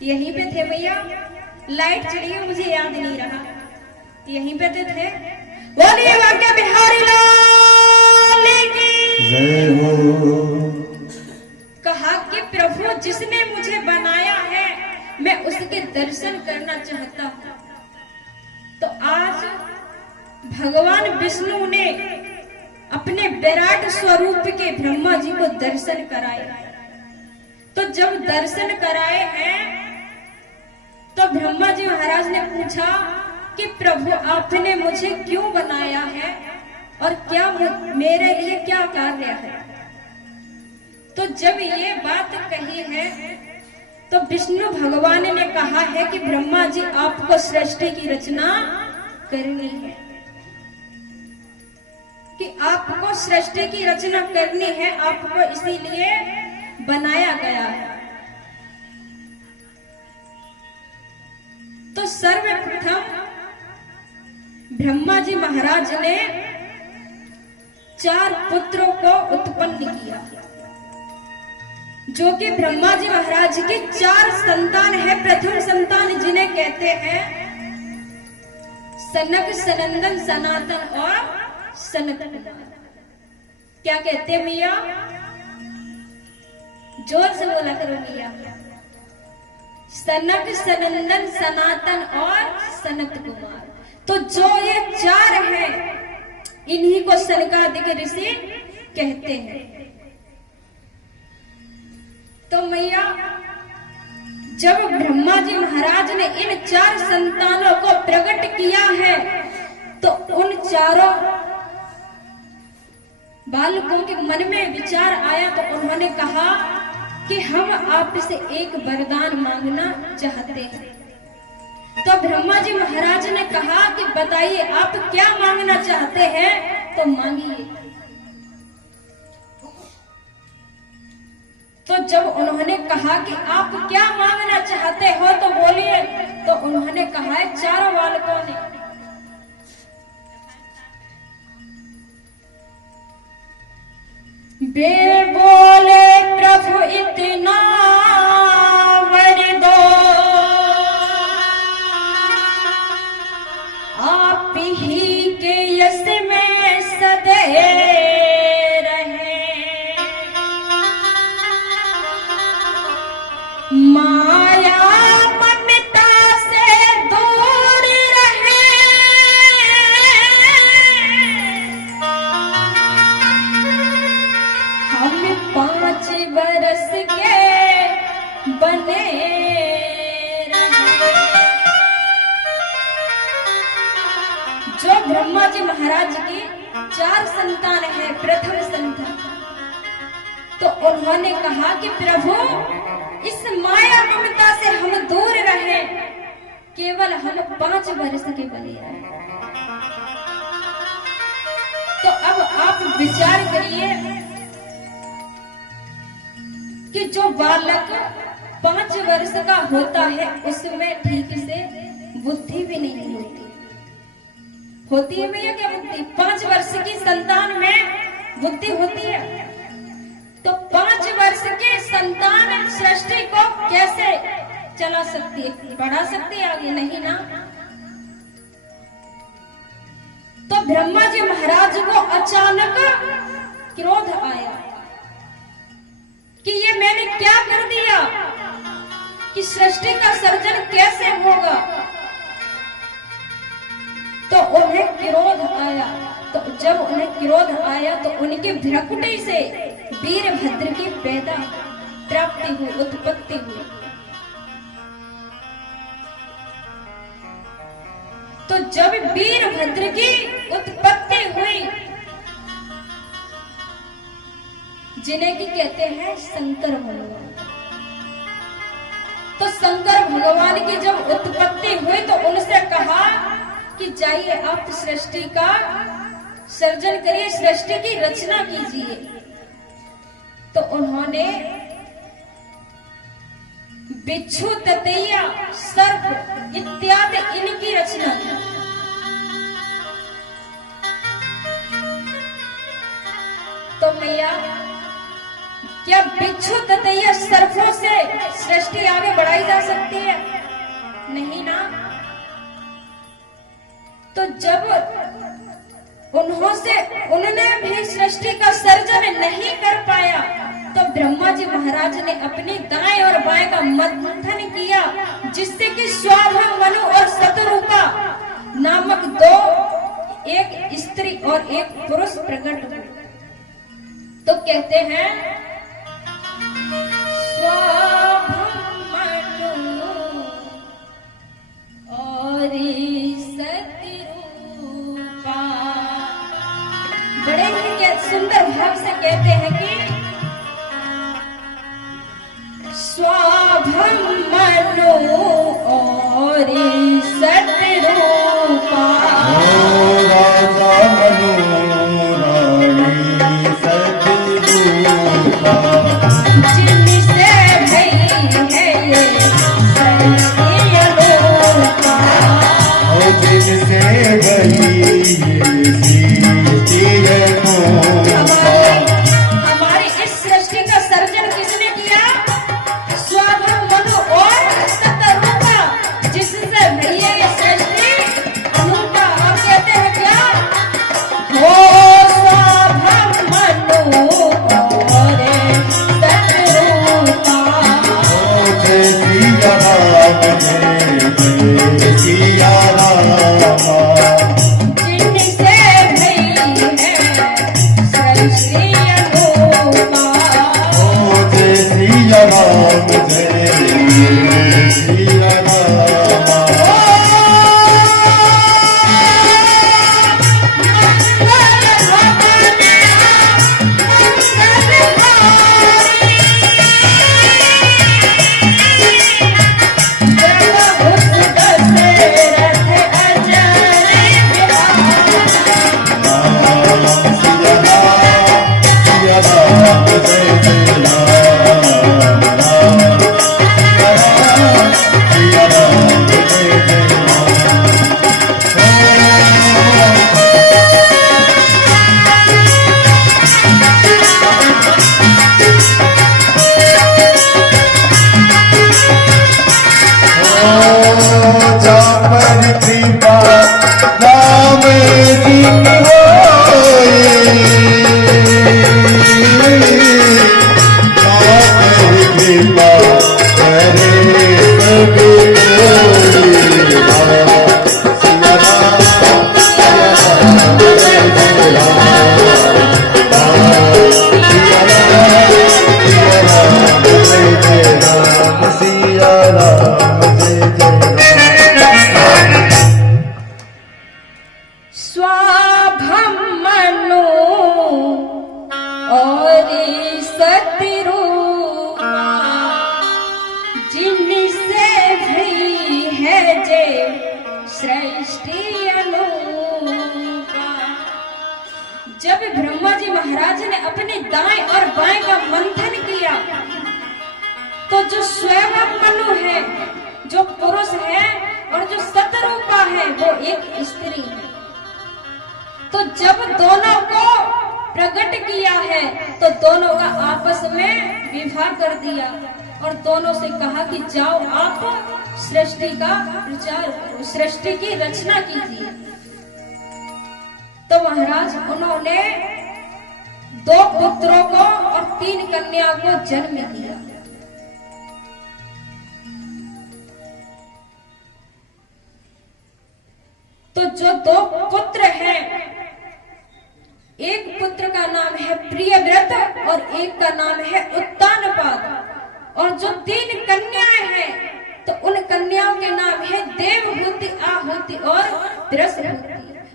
यहीं पे थे भैया, लाइट चली है मुझे याद नहीं रहा, यहीं पे तो थे। बोलिए वाक्य बिहारी लाल की जय हो। कहा कि प्रभु जिसने मुझे बनाया है मैं उसके दर्शन करना चाहता हूं। तो आज भगवान विष्णु ने अपने विराट स्वरूप के ब्रह्मा जी को दर्शन कराए। तो जब दर्शन कराए हैं तो ब्रह्मा जी महाराज ने पूछा कि प्रभु आपने मुझे क्यों बनाया है और क्या मेरे लिए क्या कार्य है। तो जब ये बात कही है तो विष्णु भगवान ने कहा है कि ब्रह्मा जी आपको सृष्टि की रचना करनी है, कि आपको सृष्टि की रचना करनी है, आपको इसीलिए बनाया गया है। तो सर्वप्रथम ब्रह्मा जी महाराज ने 4 पुत्रों को उत्पन्न किया, जो कि ब्रह्मा जी महाराज के 4 संतान है। प्रथम संतान जिन्हें कहते हैं सनक, सनंदन, सनातन और सनत कुमार। क्या कहते हैं भैया? जोर से बोला करो भैया। सनक, सनंदन, सनातन और सनत कुमार। तो जो ये 4 हैं इन्हीं को सनकादिक ऋषि कहते हैं। तो मैया जब ब्रह्मा जी महाराज ने इन 4 संतानों को प्रकट किया है तो उन चारों बालकों के मन में विचार आया, तो उन्होंने कहा कि हम आपसे एक वरदान मांगना चाहते हैं। तो ब्रह्मा जी महाराज ने कहा कि बताइए आप क्या मांगना चाहते हैं, तो मांगिए। तो जब उन्होंने कहा कि आप क्या मांगना चाहते हो तो बोलिए, तो उन्होंने कहा है 4 बालकों ने बे बोले प्रभु इतना वर दो, आप ही के यश में सदैव रहे, माया ममता से दूर रहे, हम 5 बरस के बने रहे। जो ब्रह्मा जी महाराज की 4 संतान है, प्रथम संतान, तो उन्होंने कहा कि प्रभु इस माया ममता से हम दूर रहे, केवल हम 5 वर्ष के बने रहे। तो अब आप विचार करिए कि जो बालक 5 वर्ष का होता है उसमें ठीक से बुद्धि भी नहीं होती है भैया। क्या बुद्धि? 5 वर्ष की संतान में बुद्धि होती है। तो 5 वर्ष के संतान सृष्टि को कैसे चला सकती है, बढ़ा सकती है आगे? नहीं ना। तो ब्रह्मा जी महाराज को अचानक क्रोध आया कि ये मैंने क्या कर दिया, कि सृष्टि का सर्जन कैसे होगा। तो उन्हें क्रोध आया। तो जब उन्हें क्रोध आया तो उनके भ्रकुटी से वीरभद्र की पैदा प्राप्ति हुई, उत्पत्ति हुई। तो जब वीरभद्र की उत्पत्ति हुई, जिन्हें की कहते हैं शंकर भगवान, तो शंकर भगवान की जब उत्पत्ति हुई तो उनसे कहा कि जाइए आप सृष्टि का सर्जन करिए, सृष्टि की रचना कीजिए। तो उन्होंने बिच्छू, ततैया, सर्प इत्यादि इनकी रचना की। तो मैया क्या बिच्छू ततैया सर्पों से सृष्टि आगे बढ़ाई जा सकती तो जब उन्होंने भी सृष्टि का सर्जन नहीं कर पाया, तो ब्रह्मा जी महाराज ने अपनी दाएं और बाएं का मंथन किया, जिससे कि स्वाभाव मनु और शतरूपा नामक दो, एक स्त्री और एक पुरुष प्रकट हुए। तो कहते हैं स्वाभाव मनु और शतरूपा। बड़े ही सुंदर भाव से कहते हैं कि स्वाभम मनु और शतरूपा। जिनसे भई है ये सृष्टि अनूठा। जिनसे भई हमारी इस सृष्टि का सर्जन किसने किया? स्वाभम मनु और शतरूपा, जिससे भैया ये सृष्टि अनूठा। और कहते हैं क्या? हो स्वाभम मनु और शतरूपा। जिनसे भई है सृष्टि अनूठा। स्वाभम मनु और शतरूपा। जिनसे भई है जे सृष्टि अनूठा। जब ब्रह्मा जी महाराज ने अपने दाएं और बाएं का मंथन किया, तो जो स्वयं मनु है, जो पुरुष है, और जो शतरूपा है, वो एक स्त्री है। तो जब दोनों को प्रकट किया है, तो दोनों का आपस में विवाह कर दिया और दोनों से कहा कि जाओ आप सृष्टि का प्रचार, सृष्टि की रचना कीजिए। तो महाराज उन्होंने 2 पुत्रों को और 3 कन्या को जन्म दिया। तो जो 2 पुत्र हैं, एक पुत्र का नाम है प्रियव्रत और एक का नाम है उत्तानपाद। और जो 3 कन्याएं हैं, तो उन कन्याओं के नाम है देवहूति, आहुति और दृष्टि।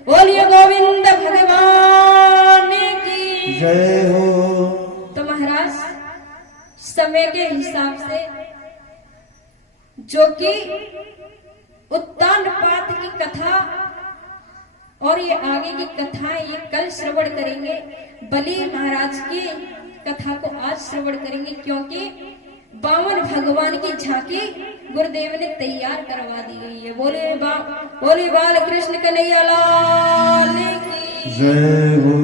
बोलिए गोविंद भगवान की जय हो। तो महाराज समय के हिसाब से, जो कि उत्तानपाद की कथा और ये आगे की कथाएं ये कल श्रवण करेंगे। बलि महाराज की कथा को आज श्रवण करेंगे, क्योंकि 52 भगवान की झांकी गुरुदेव ने तैयार करवा दी गई है। बोले बाल कृष्ण कन्हैया लाल की जय हो।